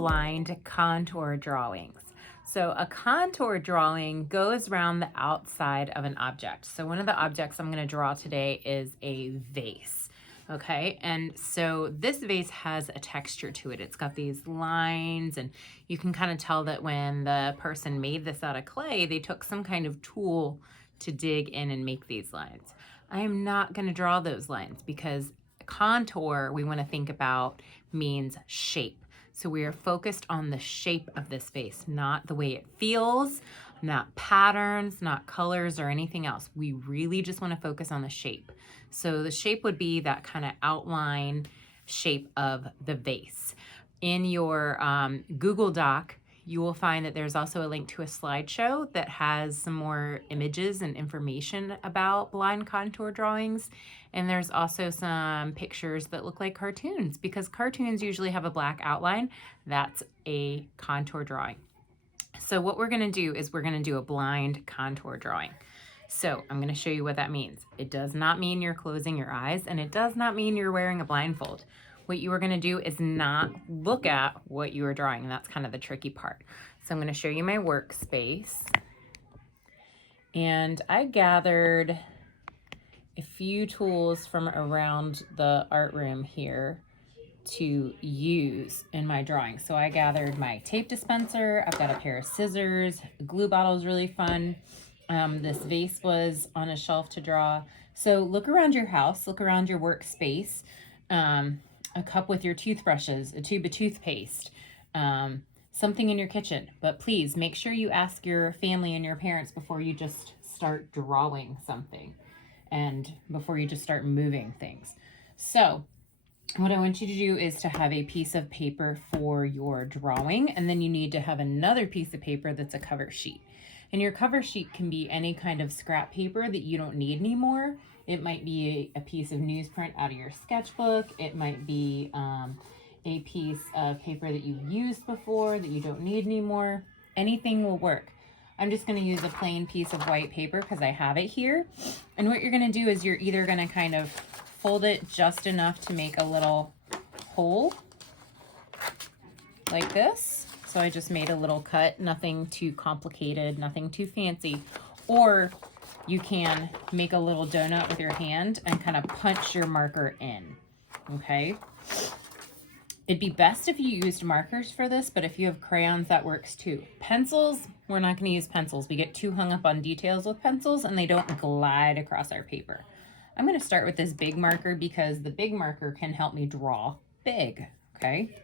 blind contour drawings. So a contour drawing goes around the outside of an object. So one of the objects I'm going to draw today is a vase. Okay, and so this vase has a texture to it. It's got these lines, and you can kind of tell that when the person made this out of clay, they took some kind of tool to dig in and make these lines. I am not going to draw those lines because contour, we want to think about, means shape. So we are focused on the shape of this vase, not the way it feels, not patterns, not colors or anything else. We really just want to focus on the shape. So the shape would be that kind of outline shape of the vase. In your Google Doc, you will find that there's also a link to a slideshow that has some more images and information about blind contour drawings. And there's also some pictures that look like cartoons, because cartoons usually have a black outline. That's a contour drawing. So what we're going to do is we're going to do a blind contour drawing. So I'm going to show you what that means. It does not mean you're closing your eyes, and it does not mean you're wearing a blindfold. What you are going to do is not look at what you are drawing, and that's kind of the tricky part. So I'm going to show you my workspace. And I gathered a few tools from around the art room here to use in my drawing. So I gathered my tape dispenser, I've got a pair of scissors, a glue bottle is really fun. This vase was on a shelf to draw. So look around your house, look around your workspace, a cup with your toothbrushes, a tube of toothpaste, something in your kitchen. But please make sure you ask your family and your parents before you just start drawing something and before you just start moving things. So what I want you to do is to have a piece of paper for your drawing, and then you need to have another piece of paper that's a cover sheet. And your cover sheet can be any kind of scrap paper that you don't need anymore. It might be a piece of newsprint out of your sketchbook. It might be a piece of paper that you've used before that you don't need anymore. Anything will work. I'm just going to use a plain piece of white paper because I have it here. And what you're going to do is you're either going to kind of fold it just enough to make a little hole like this. So I just made a little cut, nothing too complicated, nothing too fancy. Or you can make a little donut with your hand and kind of punch your marker in, okay? It'd be best if you used markers for this, but if you have crayons, that works too. Pencils, we're not going to use pencils. We get too hung up on details with pencils and they don't glide across our paper. I'm going to start with this big marker because the big marker can help me draw big, okay?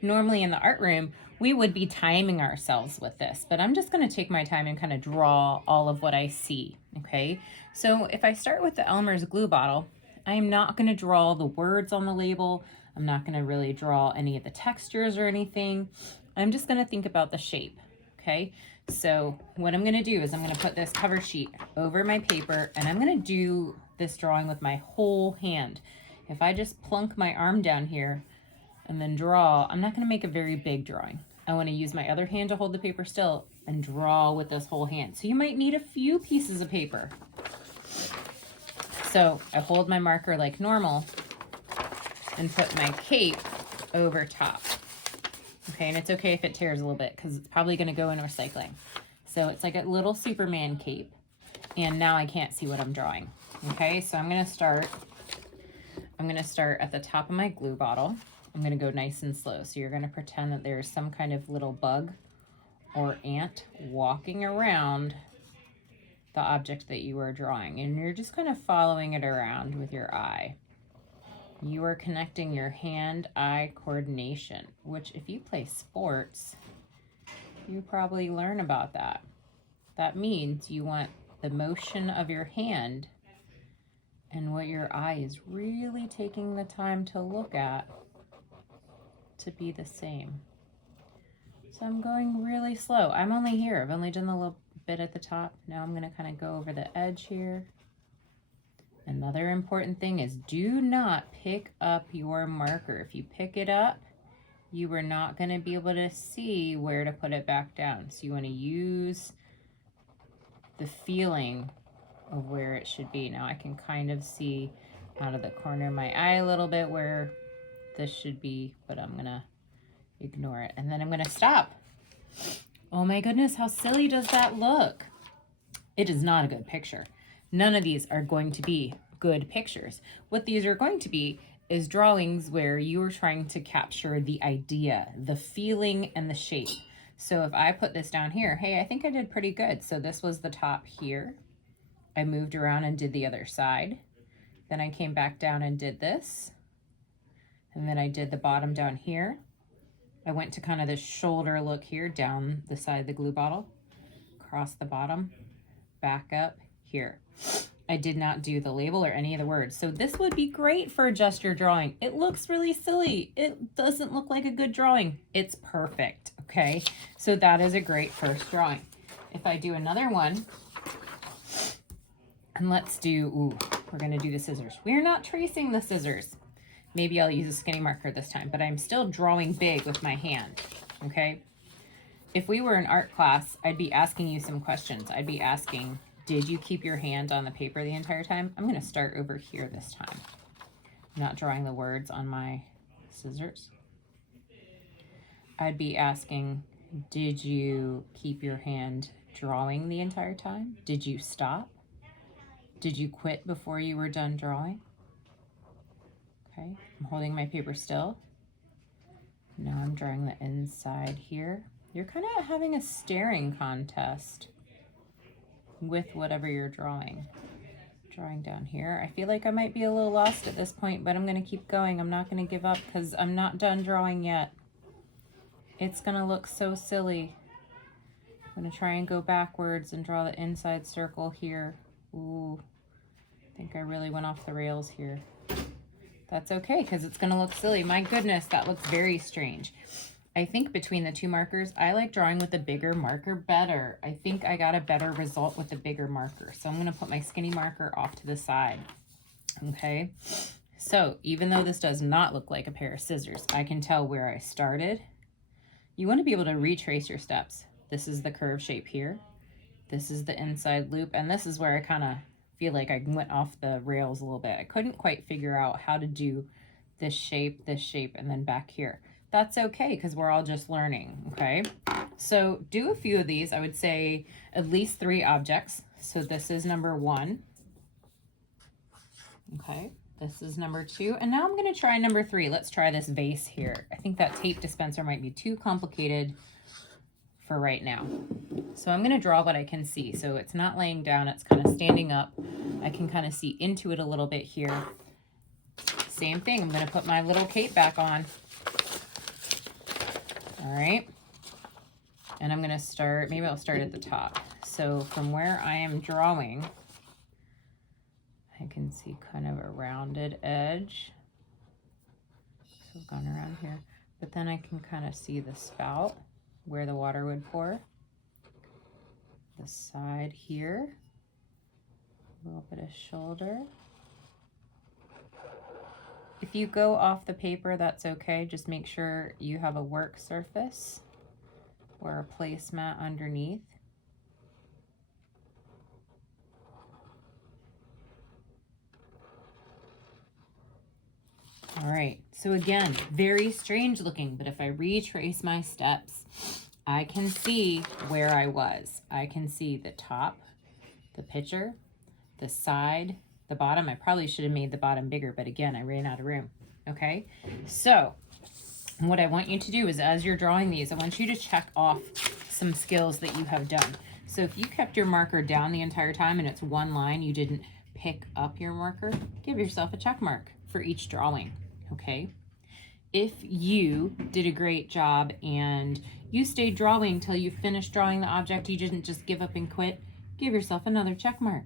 Normally in the art room, we would be timing ourselves with this, but I'm just going to take my time and kind of draw all of what I see, okay? So if I start with the Elmer's glue bottle, I'm not going to draw the words on the label. I'm not going to really draw any of the textures or anything. I'm just going to think about the shape, okay? So what I'm going to do is I'm going to put this cover sheet over my paper, and I'm going to do this drawing with my whole hand. If I just plunk my arm down here and then draw, I'm not going to make a very big drawing. I want to use my other hand to hold the paper still and draw with this whole hand. So you might need a few pieces of paper. So I hold my marker like normal and put my cape over top. Okay, and it's okay if it tears a little bit because it's probably going to go in recycling. So it's like a little Superman cape, and now I can't see what I'm drawing. Okay, so I'm going to start at the top of my glue bottle. I'm going to go nice and slow. So you're going to pretend that there's some kind of little bug or ant walking around the object that you are drawing, and you're just kind of following it around with your eye. You are connecting your hand-eye coordination, which if you play sports, you probably learn about that. That means you want the motion of your hand and what your eye is really taking the time to look at to be the same. So I'm going really slow. I'm only here. I've only done a little bit at the top. Now I'm going to kind of go over the edge here. Another important thing is do not pick up your marker. If you pick it up, you are not going to be able to see where to put it back down. So you want to use the feeling of where it should be. Now I can kind of see out of the corner of my eye a little bit where this should be, but I'm going to Ignore it. And then I'm going to stop. Oh my goodness, how silly does that look? It is not a good picture. None of these are going to be good pictures. What these are going to be is drawings where you are trying to capture the idea, the feeling, and the shape. So if I put this down here, hey, I think I did pretty good. So this was the top here. I moved around and did the other side. Then I came back down and did this. And then I did the bottom down here. I went to kind of the shoulder look here, down the side of the glue bottle, across the bottom, back up here. I did not do the label or any of the words. So this would be great for just your drawing. It looks really silly. It doesn't look like a good drawing. It's perfect, okay? So that is a great first drawing. If I do another one, and let's do, ooh, we're gonna do the scissors. We're not tracing the scissors. Maybe I'll use a skinny marker this time, but I'm still drawing big with my hand, okay? If we were in art class, I'd be asking you some questions. I'd be asking, did you keep your hand on the paper the entire time? I'm gonna start over here this time. I'm not drawing the words on my scissors. I'd be asking, did you keep your hand drawing the entire time? Did you stop? Did you quit before you were done drawing? Okay, I'm holding my paper still. Now I'm drawing the inside here. You're kind of having a staring contest with whatever you're drawing. Drawing down here. I feel like I might be a little lost at this point, but I'm going to keep going. I'm not going to give up because I'm not done drawing yet. It's going to look so silly. I'm going to try and go backwards and draw the inside circle here. Ooh, I think I really went off the rails here. That's okay, because it's going to look silly. My goodness, that looks very strange. I think between the two markers, I like drawing with a bigger marker better. I think I got a better result with a bigger marker. So I'm going to put my skinny marker off to the side. Okay, so even though this does not look like a pair of scissors, I can tell where I started. You want to be able to retrace your steps. This is the curve shape here. This is the inside loop, and this is where I kind of feel like I went off the rails a little bit. I couldn't quite figure out how to do this shape, and then back here. That's okay, because we're all just learning, okay? So do a few of these. I would say at least 3 objects. So this is number 1. Okay, this is number 2. And now I'm gonna try number 3. Let's try this vase here. I think that tape dispenser might be too complicated for right now. So I'm gonna draw what I can see. So it's not laying down, it's kind of standing up. I can kind of see into it a little bit here. Same thing, I'm gonna put my little cape back on. All right, and I'm gonna start, maybe I'll start at the top. So from where I am drawing, I can see kind of a rounded edge. So I've gone around here, but then I can kind of see the spout where the water would pour. The side here, a little bit of shoulder. If you go off the paper, that's okay. Just make sure you have a work surface or a placemat underneath. All right, so again, very strange looking, but if I retrace my steps, I can see where I was. I can see the top, the picture, the side, the bottom. I probably should have made the bottom bigger, but again, I ran out of room, okay? So what I want you to do is, as you're drawing these, I want you to check off some skills that you have done. So if you kept your marker down the entire time and it's one line, you didn't pick up your marker, give yourself a check mark for each drawing, okay? If you did a great job and you stayed drawing till you finished drawing the object, you didn't just give up and quit, give yourself another check mark.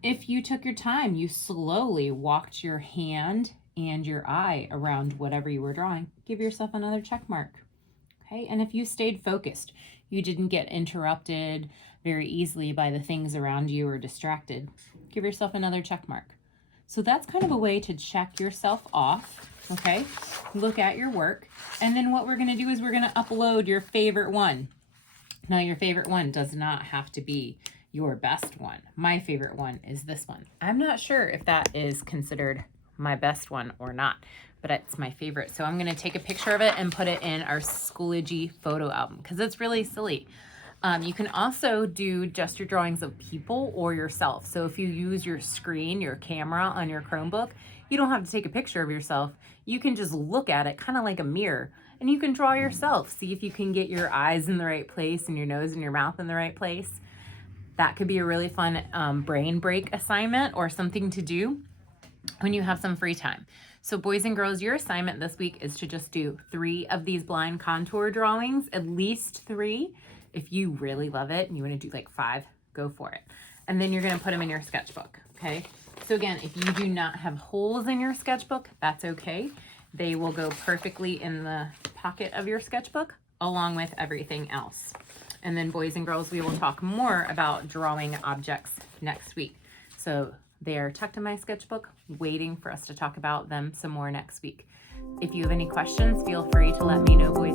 If you took your time, you slowly walked your hand and your eye around whatever you were drawing, give yourself another check mark, okay? And if you stayed focused, you didn't get interrupted very easily by the things around you or distracted, give yourself another check mark. So that's kind of a way to check yourself off, okay? Look at your work, and then what we're gonna do is we're gonna upload your favorite one. Now, your favorite one does not have to be your best one. My favorite one is this one. I'm not sure if that is considered my best one or not, but it's my favorite. So I'm going to take a picture of it and put it in our Schoology photo album because it's really silly. You can also do just your drawings of people or yourself. So if you use your screen, your camera on your Chromebook, you don't have to take a picture of yourself. You can just look at it kind of like a mirror, and you can draw yourself. See if you can get your eyes in the right place and your nose and your mouth in the right place. That could be a really fun brain break assignment or something to do when you have some free time. So boys and girls, your assignment this week is to just do 3 of these blind contour drawings, at least 3. If you really love it and you want to do like 5, go for it. And then you're going to put them in your sketchbook, okay? So again, if you do not have holes in your sketchbook, that's okay. They will go perfectly in the pocket of your sketchbook along with everything else. And then boys and girls, we will talk more about drawing objects next week. So they are tucked in my sketchbook, waiting for us to talk about them some more next week. If you have any questions, feel free to let me know, boys